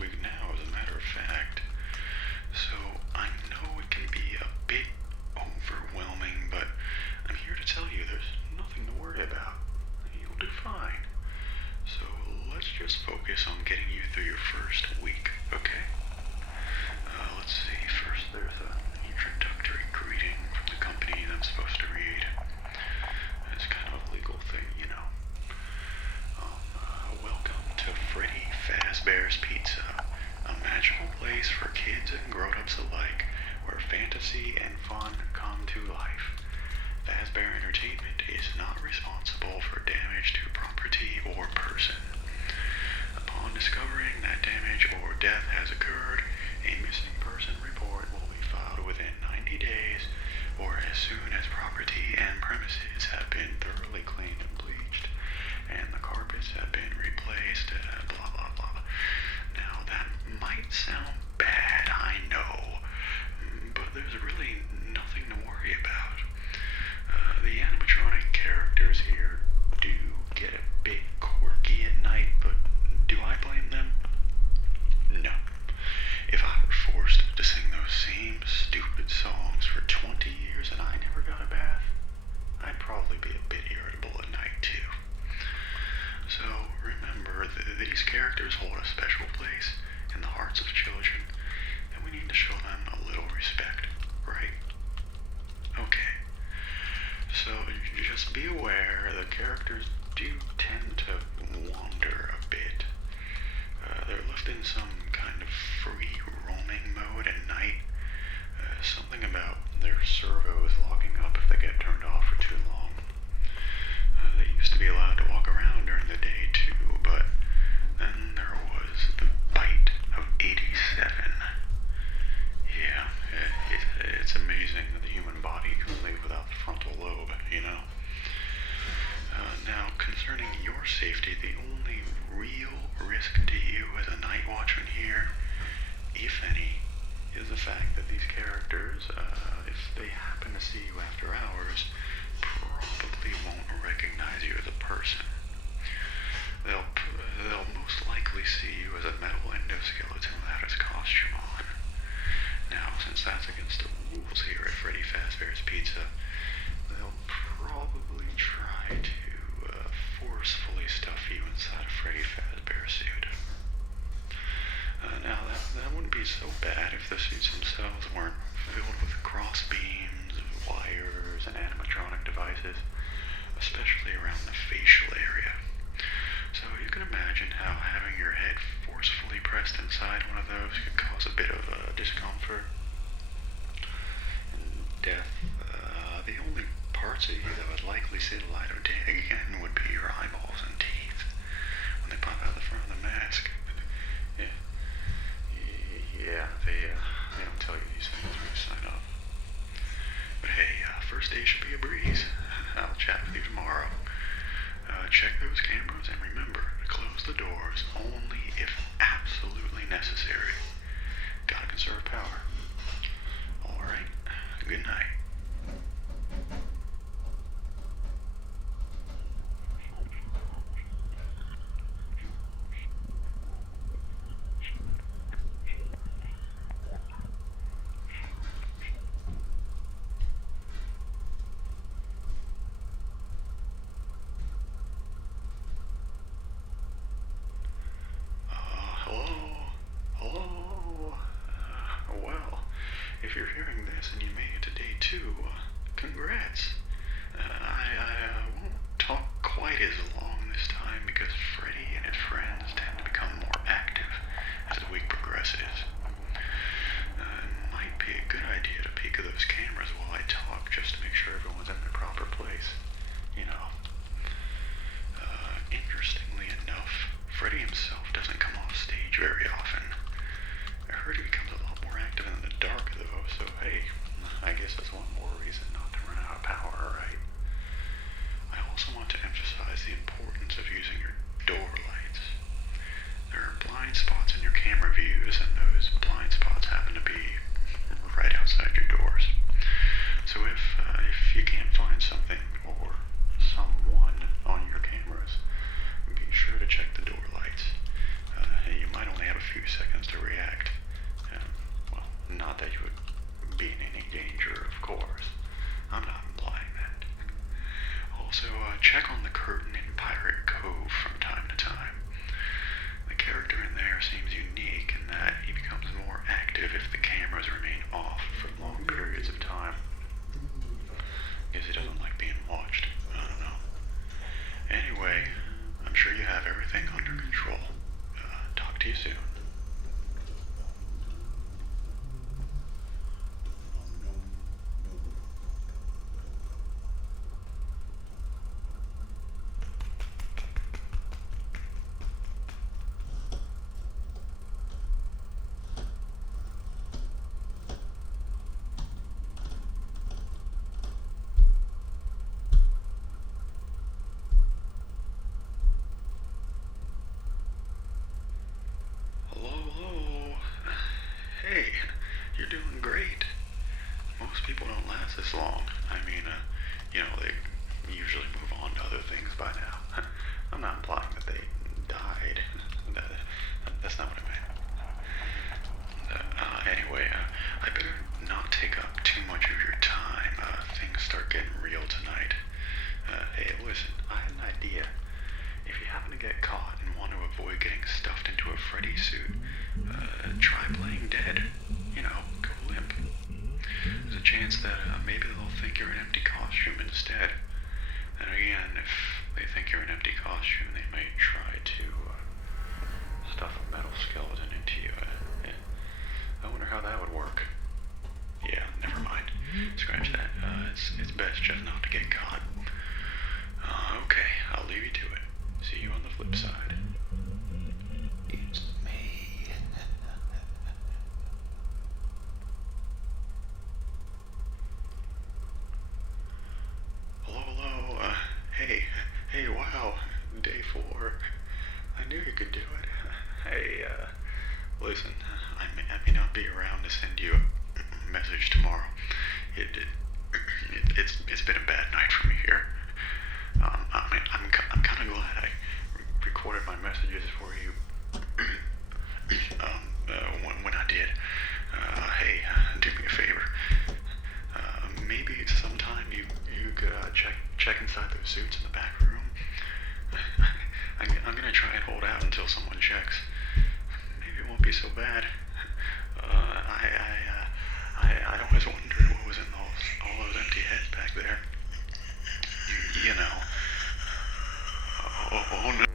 week now, as a matter of fact. So I know it can be a bit overwhelming, but I'm here to tell you there's nothing to worry about. You'll do fine. So let's just focus on getting you through your first week, okay? Let's see. First, there's an introductory greeting from the company that I'm supposed to read. It's kind of a legal thing, you know. Welcome to Freddy Fazbear's Pizza, a magical place for kids and grown-ups alike, where fantasy and fun come to life. Fazbear Entertainment is not responsible for damage to property or person. Upon discovering that damage or death has occurred, a missing person report will be filed within 90 days, or as soon as property and premises have been thoroughly cleaned and bleached, and the carpets have been replaced, blah blah blah. Now that might sound bad, I know, but there's really nothing to worry about. The animatronic characters here do get a bit quirky at night, but do I blame them? No. If I were forced to sing those same stupid songs for 20 years and I never got a bath, I'd probably be a bit irritable at night too. So remember, these characters hold a special place in the hearts of children, and we need to show them a little respect, right? Okay. So just be aware the characters do tend to wander a bit. They're left in some kind of free roaming mode at night. Something about their servos locking up if they get turned off for too long. They used to be allowed to walk around during the day too, but then there was the bite of 87. Yeah, it's amazing that the human body can live without the frontal lobe, you know? Now, concerning your safety, the only real risk to you as a night watchman here, if any, is the fact that these characters, if they happen to see you after hours, probably won't recognize you as a person. They'll most likely see you as a metal endoskeleton without its costume on. Now, since that's against the rules here at Freddy Fazbear's Pizza, they'll probably try to forcefully stuff you inside a Freddy Fazbear suit. Now, that wouldn't be so bad if the suits themselves weren't filled with cross beams, wires, and animatronic devices, especially around the facial area. So you can imagine how having your head forcefully pressed inside one of those could cause a bit of discomfort and death. The only parts of you that would likely see the light of day again would be your eyeballs and teeth when they pop out the front of the mask. They don't tell you these things when you sign up. But hey, first day should be a breeze. I'll chat with you tomorrow. Check those cameras and remember to close the doors only if absolutely necessary. Gotta conserve power. Alright, good night. If you're hearing this and you made it to day 2, congrats. I won't talk quite as long this time because Freddy and his friends tend to become more active as the week progresses. It might be a good idea to peek at those cameras while I talk just to make sure everyone's in their proper place. You know. Interestingly enough, Freddy himself doesn't come off stage very often. I heard he becomes a lot more active in the dark though, so hey, I guess that's one more reason not to run out of power, right? I also want to emphasize the importance Also, check on the curtain in Pirate Cove from time to time. The character in there seems unique in that he becomes more active if the cameras remain off for long periods of time. Guess he doesn't like being watched. I don't know. Anyway, I'm sure you have everything under control. Talk to you soon. Hello? Hey, you're doing great. Most people don't last this long. I mean, they usually move on to other things by now. I'm not implying that they died. That's not what I meant. Anyway, I better not take up too much of your time. Things start getting real tonight. Hey, listen, I had an idea. If you happen to get caught and want to avoid getting stuffed into a Freddy suit, try playing dead. Go limp. There's a chance that maybe they'll think you're an empty costume instead. And again, if they think you're an empty costume, they may try to stuff a metal skeleton into you. I wonder how that would work. Yeah, never mind. Scratch that. It's best just not to get caught. Okay, I'll leave you to it. See you on the flip side. It's me. Hello. Hey, wow. Day 4. I knew you could do it. Hey, listen, I may not be around to send you a message tomorrow. It's been a bad night for me here. I'm kind of glad I recorded my messages for you. When I did. Hey, do me a favor. Maybe sometime you could check inside those suits in the back room. I'm gonna try and hold out until someone checks. Maybe it won't be so bad. I always wondered what was in all those empty heads back there. You know. Oh no.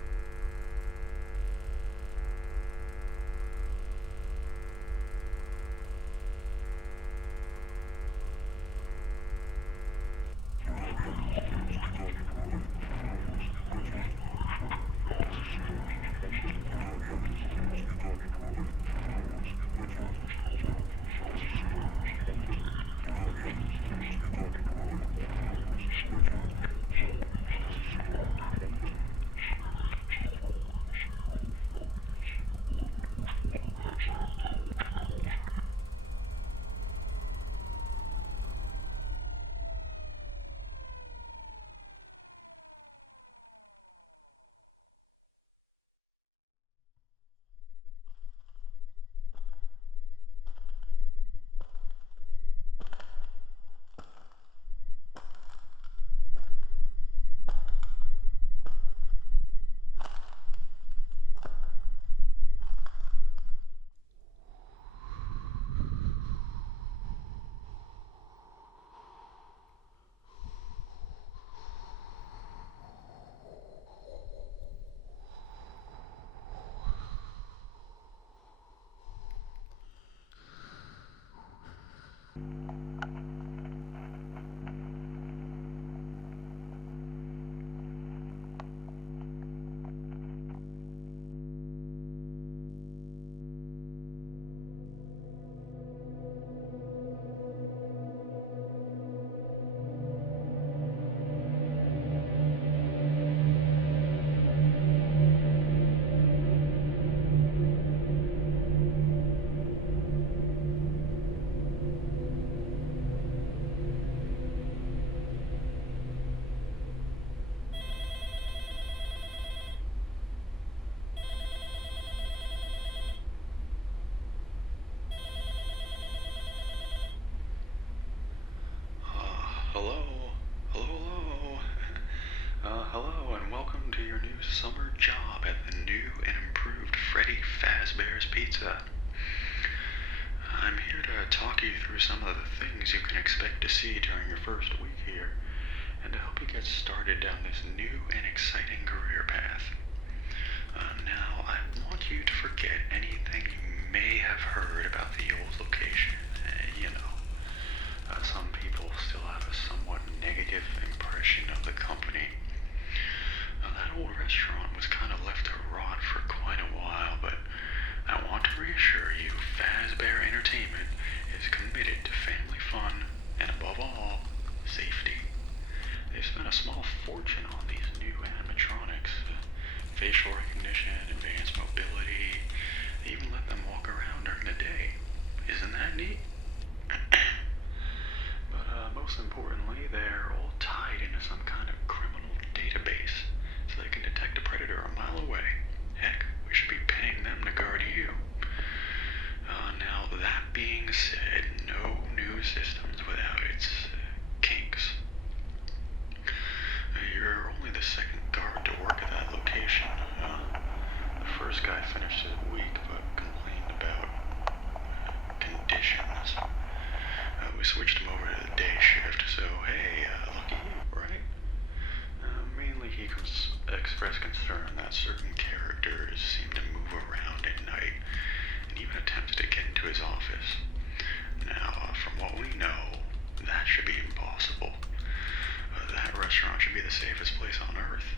through some of the things you can expect to see during your first week here, and to help you get started down this new and exciting career path. Now, I want you to forget anything you may have heard about the old location. Some people still have a somewhat negative impression of the company. That old restaurant was kind of left to rot for quite a while, but I want to reassure you, Fazbear Entertainment is committed to family fun and, above all, safety. They've spent a small fortune on these new animatronics, facial recognition, advanced mobility. They even let them walk around during the day. Isn't that neat? But most importantly, they're all tied into some kind of criminal database, so they can detect a predator a mile away. Heck, we should be paying them to guard you. Now, that being said, no new systems without its kinks. You're only the second guard to work at that location. The first guy finished his week, but complained about conditions. We switched him over to the day shift, so hey, lucky you, right? Mainly he expressed concern that certain characters seem to move around at night, and even attempted to get into his office. Now, from what we know, that should be impossible. That restaurant should be the safest place on Earth.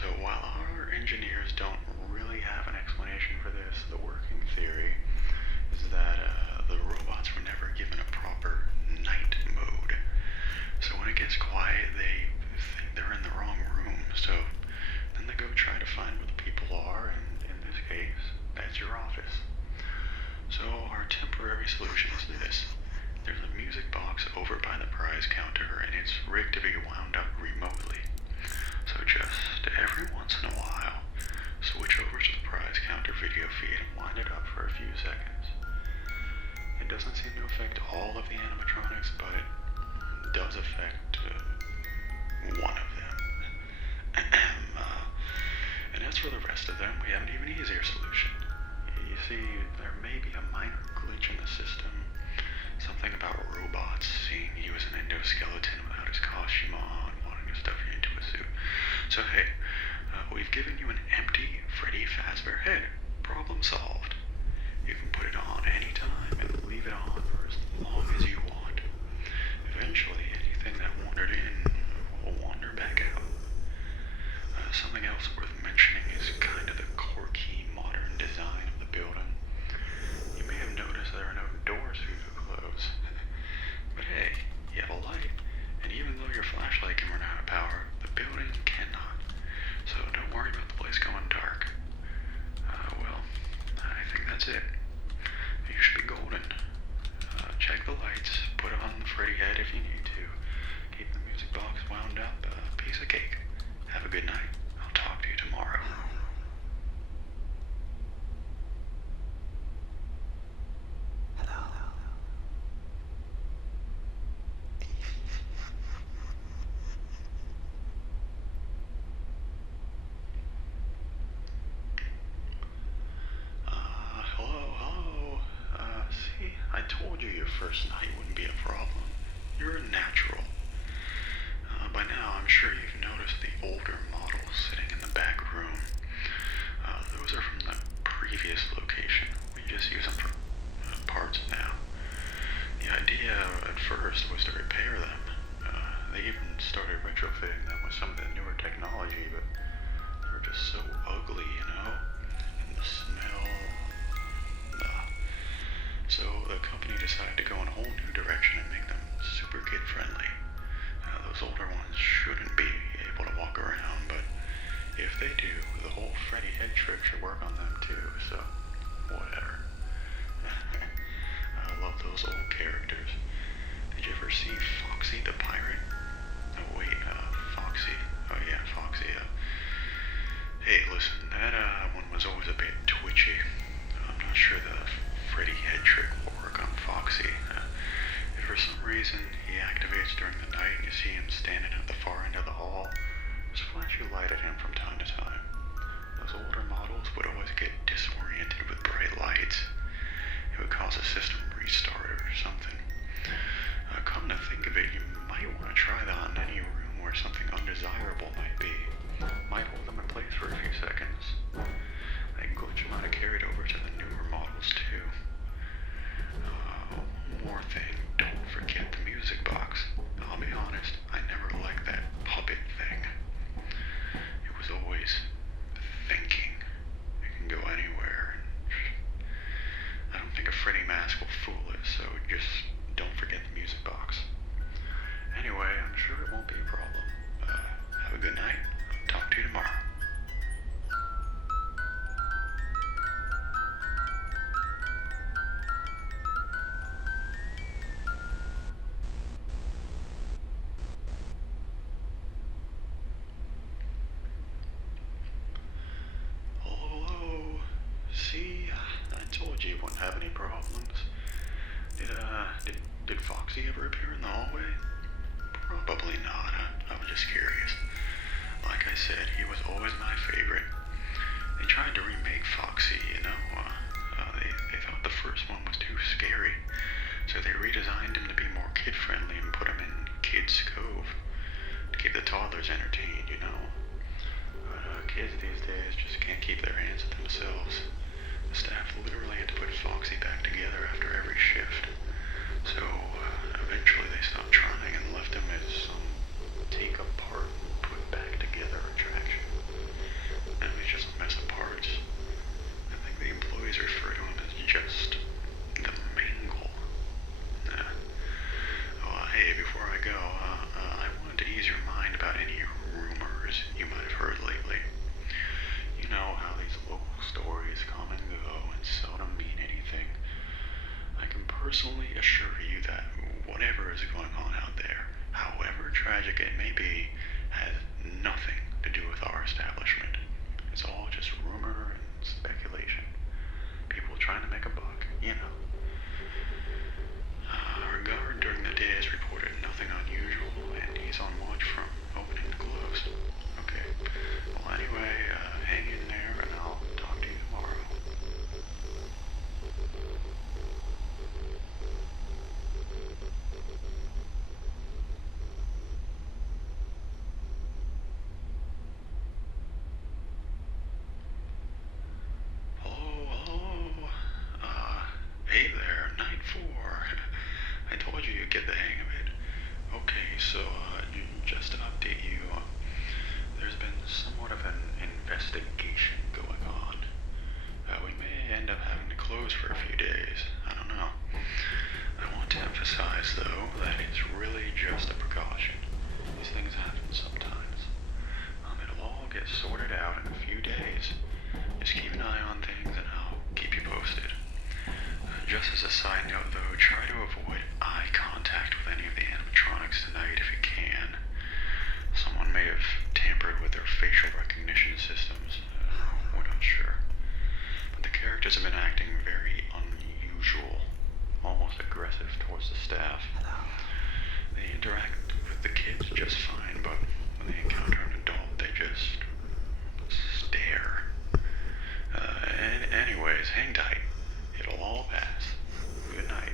So while our engineers don't really have an explanation for this, the working theory is that the robots were never given a proper night mode. So when it gets quiet, they think they're in the wrong room. So then they go try to find where the people are, and in this case, that's your office. So our temporary solution is this. There's a music box over by the prize counter, and it's rigged to be wound up remotely. So just every once in a while, switch over to the prize counter video feed and wind it up for a few seconds. It doesn't seem to affect all of the animatronics, but it does affect one of them. And as for the rest of them, we have an even easier solution. You see, there may be a minor glitch in the system. Something about robots seeing you as an endoskeleton without his costume on, wanting to stuff you into a suit. So hey, we've given you an empty Freddy Fazbear head. Problem solved. You can put it on anytime and leave it on for as long as you want. Eventually, anything that wandered in will wander back out. Something else worth mentioning is kind of the quirky modern design of the building. You may have noticed there are no doors for you to close. But hey, you have a light, and even though your flashlight can run out of power, the building cannot. So don't worry about the place going dark. Well, I think that's it. You should be golden. Check the lights, put on the Freddy head if you need to. Keep the music box wound up, piece of cake. Have a good night. I'll talk to you tomorrow. See, I told you your first night wouldn't be a problem. You're a natural. By now, I'm sure you've noticed the older models sitting in the back room. Those are from the previous location. We just use them for parts now. The idea at first was to repair them. They even started retrofitting them with some of the newer technology, but they were just so ugly, and the smell. So the company decided to go in a whole new direction and make them super kid-friendly. Those older ones shouldn't be able to walk around, but if they do, the whole Freddy head trick should work on them too, so whatever. I love those old characters. Did you ever see Foxy the Pirate? Oh wait, Foxy. Oh yeah, Foxy. Hey, listen, that one was always a bit twitchy. I'm not sure the Freddy head trick will work on Foxy. If for some reason he activates during the night and you see him standing at the far end of the hall, just flash your light at him from time to time. Those older models would always get disoriented with bright lights. It would cause a system restart or something. good night. Talk to you tomorrow. Hello. See, I told you wouldn't have any problems. Did Foxy ever appear in the hallway? Probably not. I was just curious. Like I said, he was always my favorite. They tried to remake Foxy, you know. They thought the first one was too scary, so they redesigned him to be more kid-friendly and put him in Kids Cove to keep the toddlers entertained, you know. But kids these days just can't keep their hands to themselves. The staff literally had to put Foxy back together after every shift. So eventually they stopped trying and left him as some take apart, put back together attraction. Now he's just a mess of parts. I think the employees refer to him as just the Mangle. Hey, before I go, I wanted to ease your mind about any rumors you might have heard lately. You know how these local stories come and go and seldom mean anything. I can personally assure you that whatever is going on out there, however tragic it may be, has nothing to do with our establishment. It's all just rumor and speculation. People trying to make a buck, you know. Our guard during the day has reported nothing unusual, and he's on watch from opening to close. Okay. Well, anyway, hang in there, and I'll talk to you tomorrow. Hey there, night 4. I told you you'd get the hang of it. Okay, so, just to update you, there's been somewhat of an investigation going on. We may end up having to close for a few days. I don't know. I want to emphasize, though, that it's really just a precaution. These things happen sometimes. It'll all get sorted out in a few days. Just keep an eye on things and I'll keep you posted. Just as a side note, though, try to avoid eye contact with any of the animatronics tonight if you can. Someone may have tampered with their facial recognition systems. We're not sure. But the characters have been acting very unusual, almost aggressive towards the staff. They interact with the kids just fine, but when they encounter an adult, they just stare. Anyways, hang tight. It'll all pass. Good night.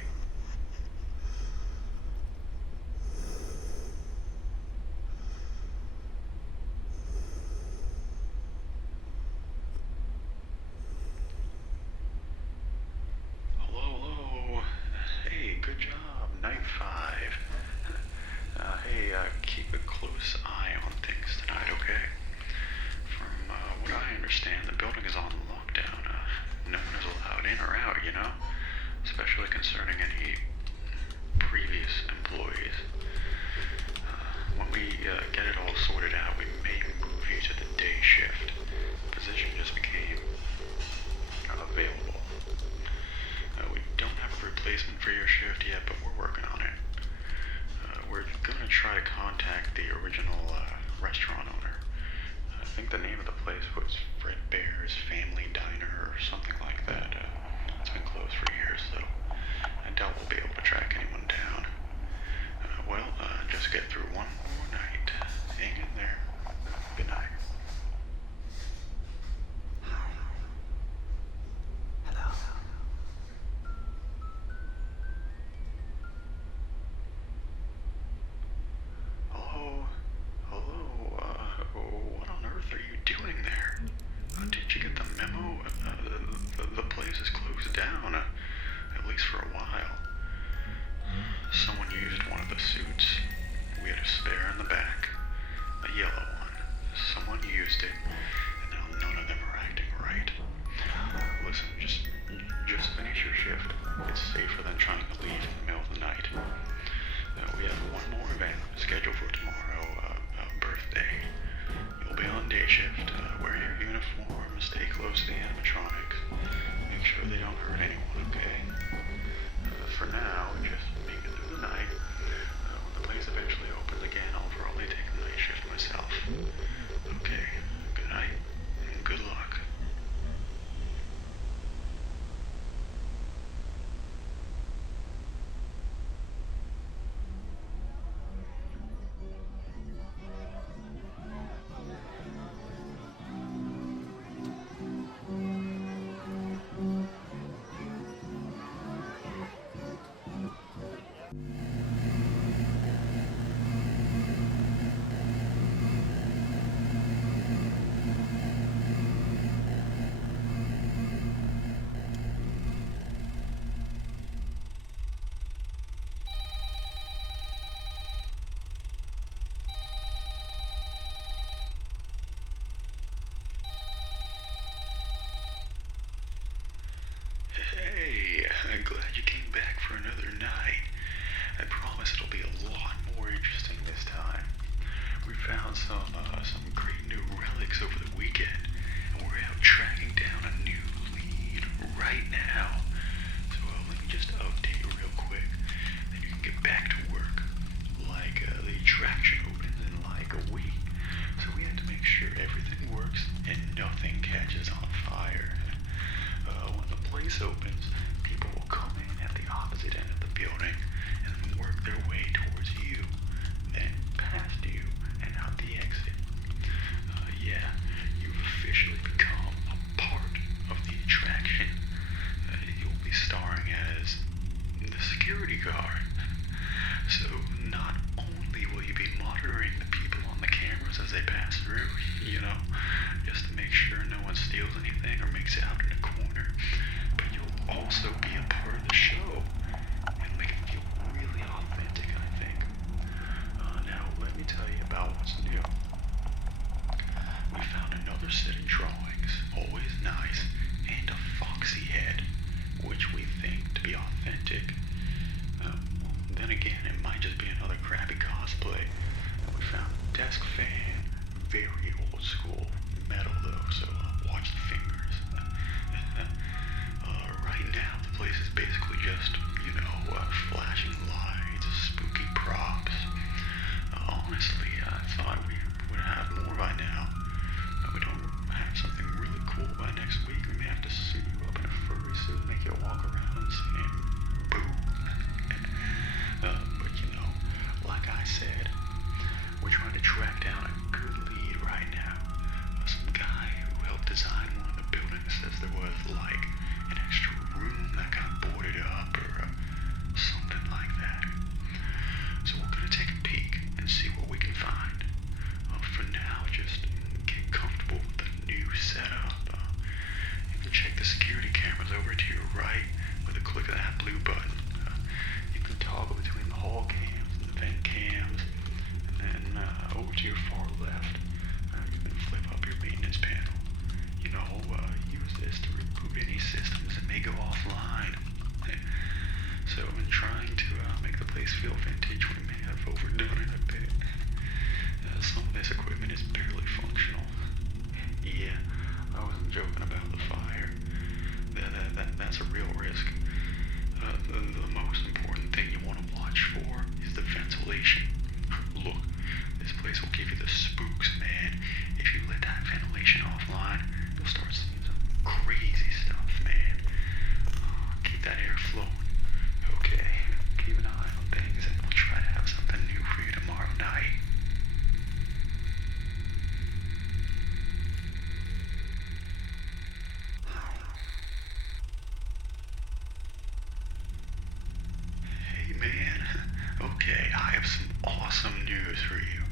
Hello. Hey, good job. Night 5. Keep a close eye on things tonight, okay? From what I understand, the building is on lockdown. No one is allowed in or out, you know? Especially concerning any previous employees. When we get it all sorted out, we may move you to the day shift. The position just became available. We don't have a replacement for your shift yet, but we're working on it. We're going to try to contact the original restaurant owner. I think the name of the place was Freddy's Family Diner or something like that. It's been closed for years, so I doubt we'll be able to track anyone down. Just get through one more night. Hang in there. Good night. What on earth are you doing there? Did you get the memo? The place is closed down, at least for a while. Someone used one of the suits. We had a spare in the back, a yellow one. Someone used it, and now none of them are acting right. Listen, just finish your shift. It's safer than trying to leave in the middle of the night. We have one more event scheduled for tomorrow, a birthday. day shift, wear your uniform, stay close to the animatronics, make sure they don't hurt anyone, okay? For now, just make it through the night. When the place eventually opens again, I'll probably take the night shift myself. Okay, good night, and good luck. Hey, I'm glad you came back for another night. I promise it'll be a lot more interesting this time. We found some great new relics over the weekend, and we're out tracking down a new lead right now. So let me just update real quick, then you can get back to work. The attraction opens in like a week, so we have to make sure everything works and nothing catches on fire. When the place opens, people will come in at the opposite end of the building and then work their way towards you, then past you and out the exit. Yeah, you've officially become a part of the attraction. You'll be starring as the security guard. So not only will you be monitoring the people on the cameras as they pass through, just to make sure no one steals anything or makes it out in a corner, but you'll also be a part of the show and make it feel really authentic, I think. Now, let me tell you about what's new. We found another set of drawings, always nice, and a foxy head, which we think to be authentic. Then again, it might just be another crappy cosplay. We found a desk fan, very old school, metal though, so watch the fingers. Right now, the place is basically just, flashing lights, spooky props. Honestly, I thought we would have more by now. We don't have something really cool by next week. We may have to suit you up in a furry suit, make you walk around saying boo. But like I said, we're trying to track down a good lead right now. Some guy who helped design one of the buildings says there was an extra room that got boarded up or something like that. So we're gonna take a peek and see what we can find. For now, just get comfortable with the new setup. You can check the security cameras over to your right with a click of that blue button. You can toggle between the hall cams and the vent cams, and then over to your far left, you can flip up your maintenance panel. Use this to reboot any systems that may go offline. So in trying to make the place feel vintage, we may have overdone it a bit. Some of this equipment is barely functional. Yeah, I wasn't joking about the fire. That's a real risk. The most important thing you want to watch for is the ventilation. Look, this place will give you the spooks, man. If you let that ventilation offline, you'll start seeing some crazy stuff, man. Keep that air flowing. Okay, keep an eye on things and we'll try to have something new for you tomorrow night. Hey man, okay, I have some awesome news for you.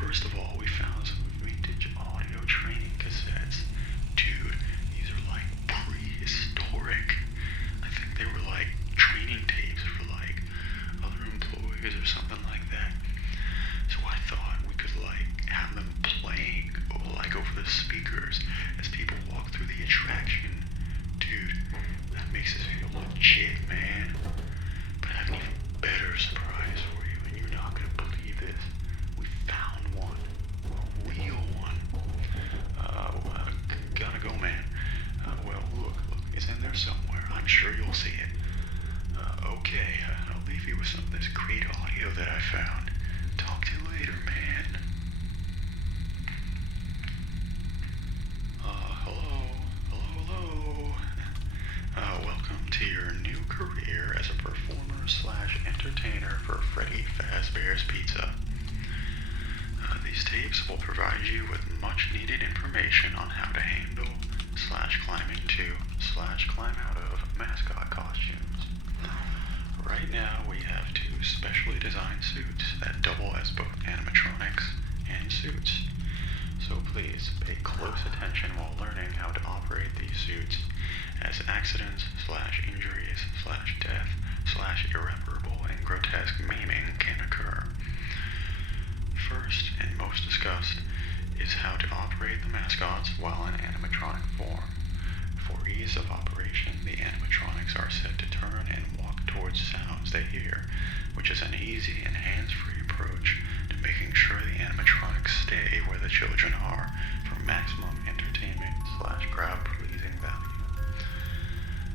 First of all, we found some vintage audio training cassettes. Dude, these are prehistoric. I think they were training tapes for other employees or something like that. So I thought we could have them playing over the speakers as people walk through the attraction. Dude, that makes us feel legit, man. But I have an even better surprise for you, and you're not gonna believe this. We found one. A real one. sure you'll see it. Okay, I'll leave you with some of this great audio that I found. Talk to you later, man. Hello. Welcome to your new career as a performer/entertainer for Freddy Fazbear's Pizza. These tapes will provide you with much needed information on how to handle /climb into /climb out of mascot costumes. Right now we have two specially designed suits that double as both animatronics and suits. So please pay close attention while learning how to operate these suits, as accidents/injuries/death/irreparable and grotesque maiming can occur. First and most discussed is how to operate the mascots while in animatronic form. For ease of operation, the animatronics are set to turn and walk towards sounds they hear, which is an easy and hands-free approach to making sure the animatronics stay where the children are for maximum entertainment/crowd-pleasing value.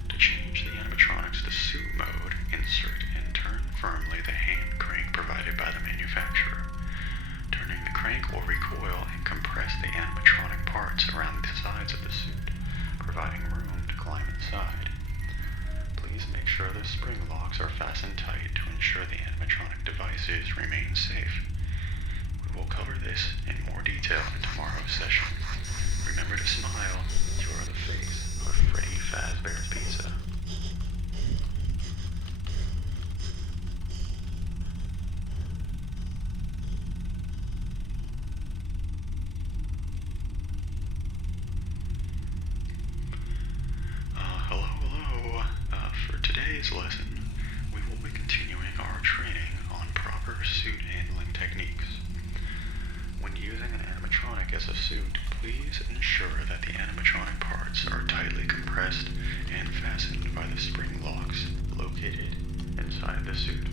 To change the animatronics to suit mode, insert and turn firmly the hand crank provided by the manufacturer. Turning the crank will recoil and compress the animatronic parts around the sides of the suit, providing room to climb inside. Please make sure the spring locks are fastened tight to ensure the animatronic devices remain safe. We will cover this in more detail in tomorrow's session. Remember to smile. You are the face of Freddy Fazbear's Pizza. Hello. For today's lesson, we will be continuing our training on proper suit handling techniques. When using an animatronic as a suit, please ensure that the animatronic parts are tightly compressed and fastened by the spring locks located inside the suit.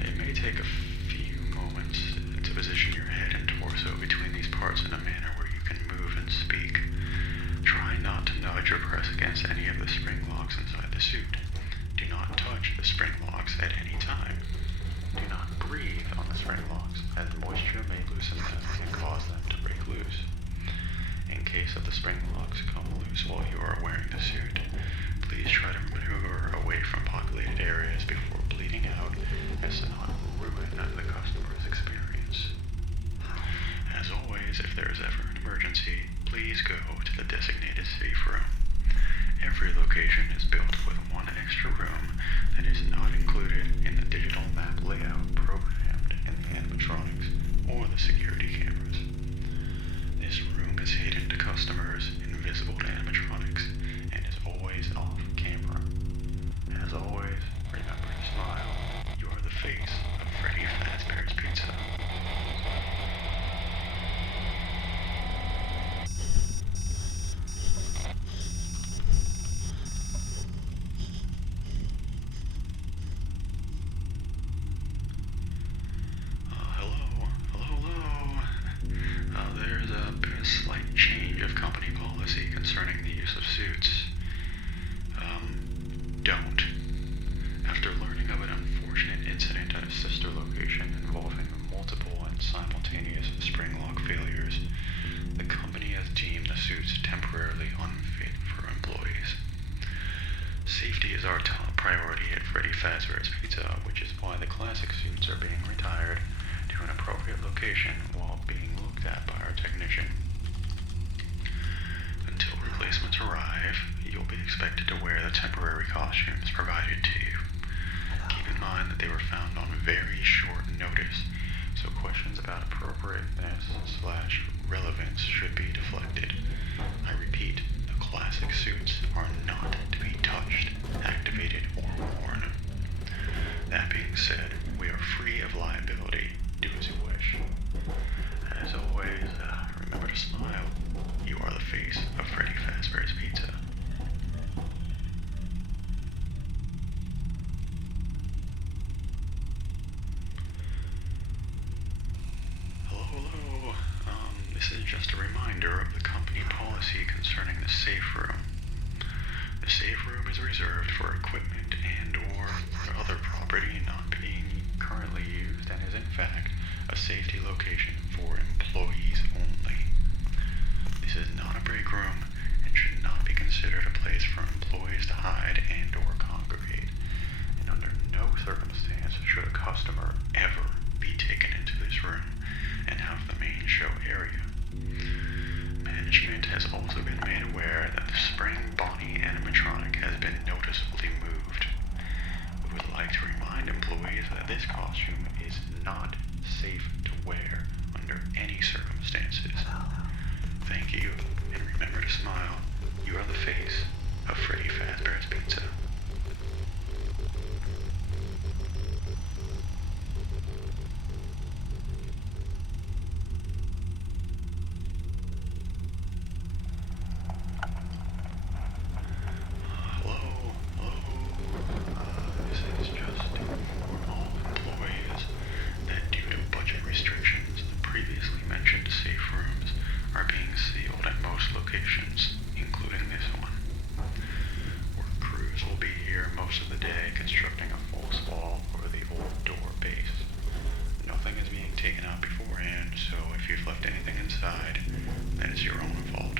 It may take a few moments to position your head and torso between these parts in a manner where you can move and speak. Try not to nudge or press against any of the spring locks inside the suit. Do not touch the spring locks at any time. Do not breathe on the spring locks, as moisture may loosen them and cause them to break loose. In case of the spring locks come loose while you are wearing the suit, please try to maneuver away from populated areas before bleeding out as to not ruin the customer's experience. As always, if there is ever an emergency, please go to the designated safe room. Every location is built with one extra room that is not included in the digital map layout programmed in the animatronics or the security cameras. This room is hidden to customers, invisible to animatronics, and is always off camera. As always, remember to smile. You are the face of Freddy Fazbear's Pizza. There's been a slight change of company policy concerning the use of suits. Don't. After learning of an unfortunate incident at a sister location involving multiple and simultaneous spring lock failures, the company has deemed the suits temporarily unfit for employees. Safety is our top priority at Freddy Fazbear's Pizza, which is why the classic suits are being retired to an appropriate location while being looked at by our technician. Until replacements arrive, you'll be expected to wear the temporary costumes provided to you. Keep in mind that they were found on very short notice, so questions about appropriateness/relevance should be deflected. I repeat, the classic suits are not to be touched, activated, or worn. That being said, we are free of liability. Do as you wish. As always, remember to smile. You are the face of Freddy Fazbear's Pizza. Hello. This is just a reminder of the company policy concerning the safe room. The safe room is reserved for equipment and or other property not being currently used and is in fact a safety location for employees only. This is not a break room and should not be considered a place for employees to hide and or congregate. And under no circumstance should a customer ever be taken into this room and have the main show area. Management has also been made aware that the Spring Bonnie animatronic has been noticeably moved. We would like to remind employees that this costume is not safe to wear under any circumstances. Thank you, and remember to smile. You are the face of Freddy Fazbear's Pizza. Hello. This is just for all employees that due to budget restrictions, the previously mentioned safe rooms are being sealed at most locations, including this one. Work crews will be here most of the day constructing a false wall for the old door base. Nothing is being taken out beforehand, so if you've left anything inside, that is your own fault.